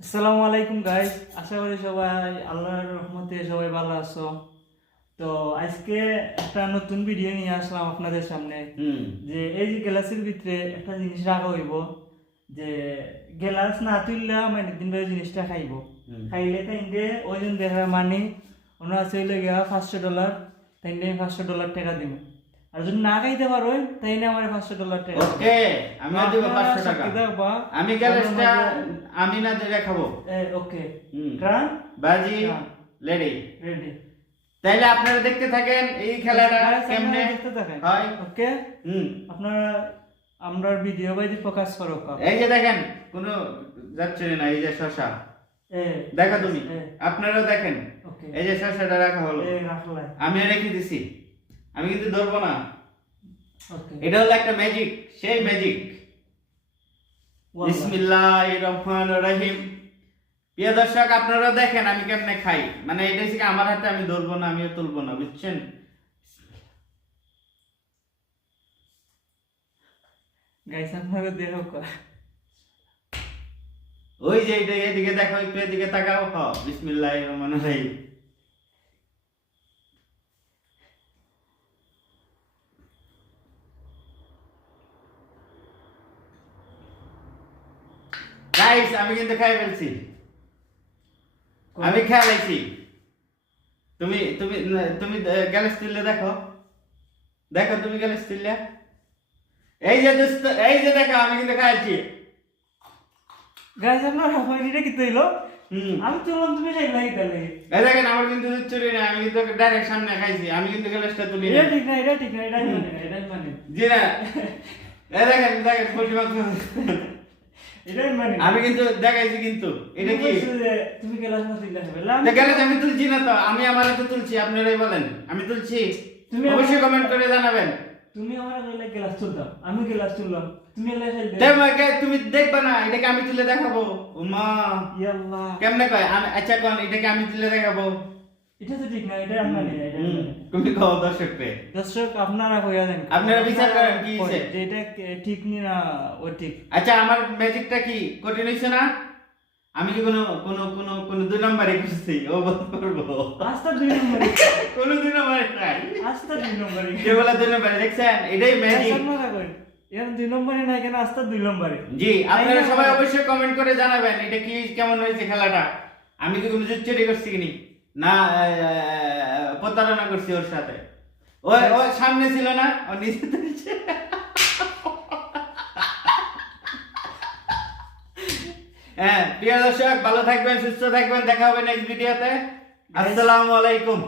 আসসালামু আলাইকুম গাইস আশা করি সবাই আল্লাহর রহমতে সবাই ভালো আছো। তো আজকে একটা নতুন ভিডিও নিয়ে আসলাম আপনাদের সামনে। যে এই যে গ্লাসের ভিতরে একটা জিনিস রাখা হইব যে গ্লাস না তুললে মানে দিন ধরে জিনিসটা খাইব। খাইলে ওই দিন দেখা মানি অন্য আছে গিয়া পাঁচশো ডলার তাইলে আমি পাঁচশো ডলার টাকা দিব। আর যদি না খাইতে পারো তাইলে আমার পাঁচশো ডলার টাকা ওকে আমি দিব পাঁচশো টাকা। আমি গ্যালেসটা আমি না দিয়ে খাব। ওকে। ট্রান বাজি। লেডি রেডি তাইলে আপনারা দেখতে থাকেন এই খেলাটা কেমনে দেখতে থাকেন। হয়। ওকে হুম। আপনারা আমরা ভিডিও বাইদি ফোকাস করো এই যে দেখেন কোনো যাচ্ছে না এই যে শশা। দেখো তুমি। আপনারাও দেখেন। ওকে এই যে শশাটা রাখা হলো। আমি রেখে দিছি। আমি কিন্তু ধরবো না। এটা হলো একটা ম্যাজিক সেই ম্যাজিক। বিসমিল্লাহ রহমান রহিম। প্রিয় দর্শক আপনারা দেখেন আমি কেমনে খাই। মানে এটা হচ্ছে আমার হাতে আমি ধরবো না আমিও তুলবো না বুঝছেন? গাইস আপনারা দেখো ওই যে এইটা এদিকে দেখো একটু এদিকে তাকাও। হ বিসমিল্লাহ রহমান রহিম। গাইস আমি কিন্তু খাই ফেলছি। আমি খেয়ালাইছি তুমি তুমি তুমি গ্যালেস তুললে দেখো। দেখো তুমি গ্যালেস তুললে এই যে দোস্ত এই যে দেখো আমি কিন্তু খাইছি গাইস আপনারা হইনিটা কি তৈলো? হুম। আমি তো বললাম তুমি যাই নাই তাহলে। এই দেখেন আমার কিন্তু চুরি না আমি কিন্তু ডাইরেক্ট সামনে খাইছি। আমি কিন্তু গ্যালেসটা তুলি এটা ঠিক না এটা ঠিক না এটা মানে এটা মানে জি না এই দেখেন দেখেন পোল্ট্রি মানে না। আমি কিন্তু দেখাইছি কিন্তু এটা তুমি কি? তুমি গেলাস না তুইলা হবে লা, আমি তুলছি না তো আমি আমার তো তুলছি আপনারাই বলেন আমি তুলছি। তুমি অবশ্যই কমেন্ট করে জানাবেন। তুমি আমার কইলে গেলাস তুলতাম আমি গেলাস তুললাম তুমি এলে ফেলবে তুমি দেখবা না এটাকে আমি তুলে দেখাবো। মা ইয়াল্লাহ। কেমনে কয়? আমি আচ্ছা কোন এটাকে আমি তুলে দেখাবো। এটা তো ঠিক না এটা না। তুমি কও দর্শক রে দর্শক আপনারা কইয়া দেন। আপনারা বিচার করেন কি হইছে? যে এটা ঠিক নি না ও ঠিক। আচ্ছা আমার ম্যাজিকটা কি? কঠিন হইছে না? আমি কি কোনো কোনো কোনো কোনো দুই নম্বরে করছি ও বল করব। আস্তা দুই নম্বরে। কোনো দুই নম্বরে নাই। আস্তা দুই নম্বরে। কে বলে দুই নম্বরে? দেখছেন? এটাই ম্যাজিক আপনারা কই এর দুই নম্বরে না কেন আস্তা দুই নম্বরে। জি আপনারা সবাই অবশ্যই কমেন্ট করে জানাবেন এটা কি কেমন হয়েছে খেলাটা? আমি কি কোনো চুরি করছি কিনি না প্রতারণা করছি ওর সাথে। ও ও সামনে ছিল না ও নিচে হ্যাঁ প্রিয় দর্শক ভালো থাকবেন সুস্থ থাকবেন দেখা হবে নেক্সট ভিডিওতে আসসালামু আলাইকুম।